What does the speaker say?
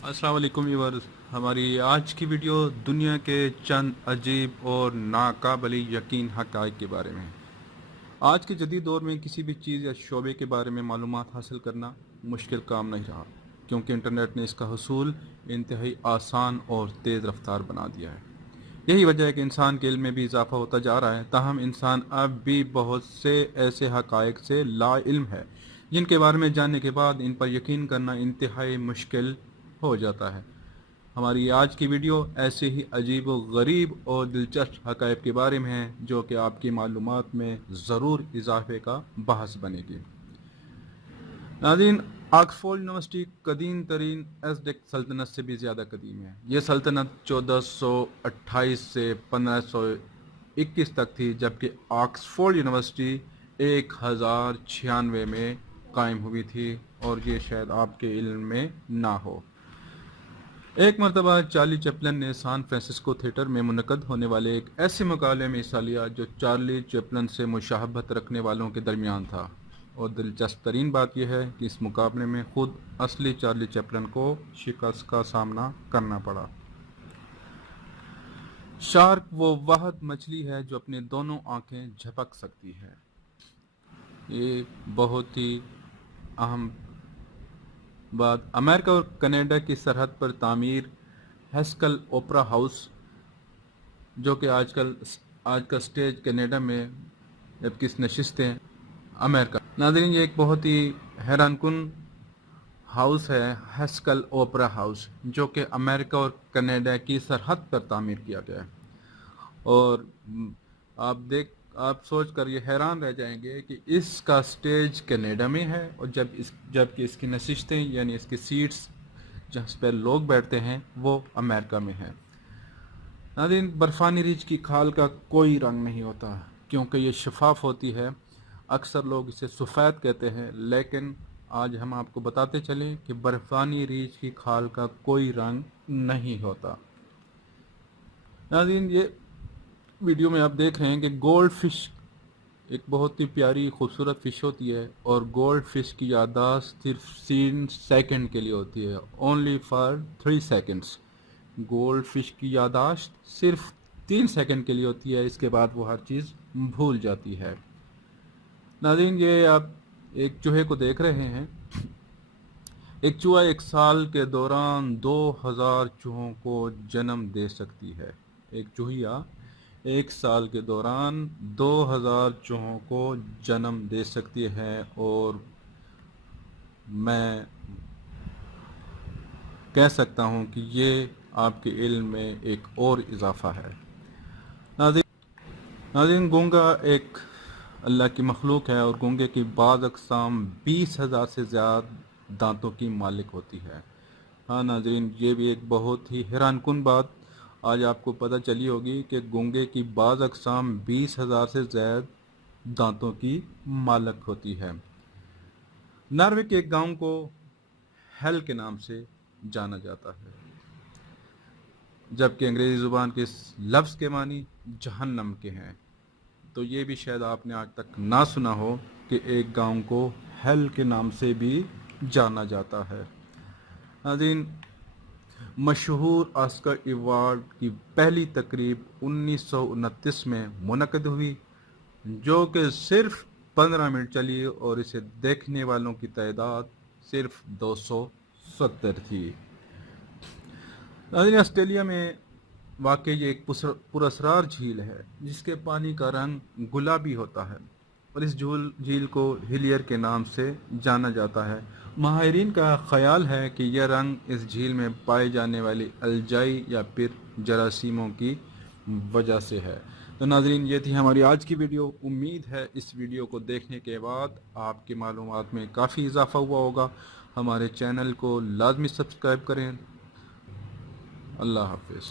السلام علیکم ویورز، ہماری آج کی ویڈیو دنیا کے چند عجیب اور ناقابل یقین حقائق کے بارے میں ہے۔ آج کے جدید دور میں کسی بھی چیز یا شعبے کے بارے میں معلومات حاصل کرنا مشکل کام نہیں رہا، کیونکہ انٹرنیٹ نے اس کا حصول انتہائی آسان اور تیز رفتار بنا دیا ہے۔ یہی وجہ ہے کہ انسان کے علم میں بھی اضافہ ہوتا جا رہا ہے، تاہم انسان اب بھی بہت سے ایسے حقائق سے لا علم ہے جن کے بارے میں جاننے کے بعد ان پر یقین کرنا انتہائی مشکل ہو جاتا ہے۔ ہماری آج کی ویڈیو ایسے ہی عجیب و غریب اور دلچسپ حقائق کے بارے میں ہے جو کہ آپ کی معلومات میں ضرور اضافے کا باعث بنے گی۔ ناظرین، آکسفورڈ یونیورسٹی قدیم ترین ایزٹیک سلطنت سے بھی زیادہ قدیم ہے۔ یہ سلطنت 1428 سے 1521 تک تھی، جبکہ آکسفورڈ یونیورسٹی 1096 میں قائم ہوئی تھی، اور یہ شاید آپ کے علم میں نہ ہو۔ ایک مرتبہ چارلی چیپلن نے سان فرانسسکو تھیٹر میں منعقد ہونے والے ایک ایسے مقابلے میں حصہ لیا جو چارلی چیپلن سے مشابہت رکھنے والوں کے درمیان تھا، اور دلچسپ ترین بات یہ ہے کہ اس مقابلے میں خود اصلی چارلی چیپلن کو شکست کا سامنا کرنا پڑا۔ شارک وہ واحد مچھلی ہے جو اپنی دونوں آنکھیں جھپک سکتی ہے۔ یہ بہت ہی اہم بات، امریکہ اور کینیڈا کی سرحد پر تعمیر ہیسکل اوپرا ہاؤس، جو کہ آج کا سٹیج کینیڈا میں، جبکہ اس نشستیں امریکہ۔ ناظرین، یہ ایک بہت ہی حیران کن ہاؤس ہے، ہیسکل اوپرا ہاؤس، جو کہ امریکہ اور کینیڈا کی سرحد پر تعمیر کیا گیا ہے۔ اور آپ سوچ کر یہ حیران رہ جائیں گے کہ اس کا سٹیج کینیڈا میں ہے، اور جبکہ اس کی نشستیں یعنی اس کی سیٹس جہاں پر لوگ بیٹھتے ہیں وہ امریکہ میں ہے۔ ناظرین، برفانی ریچھ کی کھال کا کوئی رنگ نہیں ہوتا کیونکہ یہ شفاف ہوتی ہے۔ اکثر لوگ اسے سفید کہتے ہیں، لیکن آج ہم آپ کو بتاتے چلیں کہ برفانی ریچھ کی کھال کا کوئی رنگ نہیں ہوتا۔ ناظرین، یہ ویڈیو میں آپ دیکھ رہے ہیں کہ گولڈ فش ایک بہت ہی پیاری خوبصورت فش ہوتی ہے، اور گولڈ فش کی یادداشت صرف 3 سیکنڈ کے لیے ہوتی ہے، only for 3 seconds. Gold fish کی یادداشت صرف 3 سیکنڈ کے لیے ہوتی ہے، اس کے بعد وہ ہر چیز بھول جاتی ہے۔ ناظرین، یہ آپ ایک چوہے کو دیکھ رہے ہیں۔ ایک چوہا ایک سال کے دوران 2000 چوہوں کو جنم دے سکتی ہے۔ ایک چوہیا ایک سال کے دوران 2000 چوہوں کو جنم دے سکتی ہے، اور میں کہہ سکتا ہوں کہ یہ آپ کے علم میں ایک اور اضافہ ہے۔ ناظرین، گونگا ایک اللہ کی مخلوق ہے، اور گونگے کی بعض اقسام 20,000 سے زیادہ دانتوں کی مالک ہوتی ہے۔ ہاں ناظرین، یہ بھی ایک بہت ہی حیران کن بات آج آپ کو پتہ چلی ہوگی کہ گونگے کی بعض اقسام 20,000 سے زیادہ دانتوں کی مالک ہوتی ہے۔ ناروے کے ایک گاؤں کو ہیل کے نام سے جانا جاتا ہے، جبکہ انگریزی زبان کے اس لفظ کے معنی جہنم کے ہیں۔ تو یہ بھی شاید آپ نے آج تک نہ سنا ہو کہ ایک گاؤں کو ہیل کے نام سے بھی جانا جاتا ہے۔ ناظرین، مشہور آسکر ایوارڈ کی پہلی تقریب 1929 میں منعقد ہوئی، جو کہ صرف 15 منٹ چلی، اور اسے دیکھنے والوں کی تعداد صرف 270 تھی۔ ناظرین، آسٹریلیا میں واقع یہ ایک پراسرار جھیل ہے جس کے پانی کا رنگ گلابی ہوتا ہے، اور اس جھیل کو ہیلیر کے نام سے جانا جاتا ہے۔ ماہرین کا خیال ہے کہ یہ رنگ اس جھیل میں پائے جانے والی الجائی یا پھر جراثیموں کی وجہ سے ہے۔ تو ناظرین، یہ تھی ہماری آج کی ویڈیو۔ امید ہے اس ویڈیو کو دیکھنے کے بعد آپ کی معلومات میں کافی اضافہ ہوا ہوگا۔ ہمارے چینل کو لازمی سبسکرائب کریں۔ اللہ حافظ۔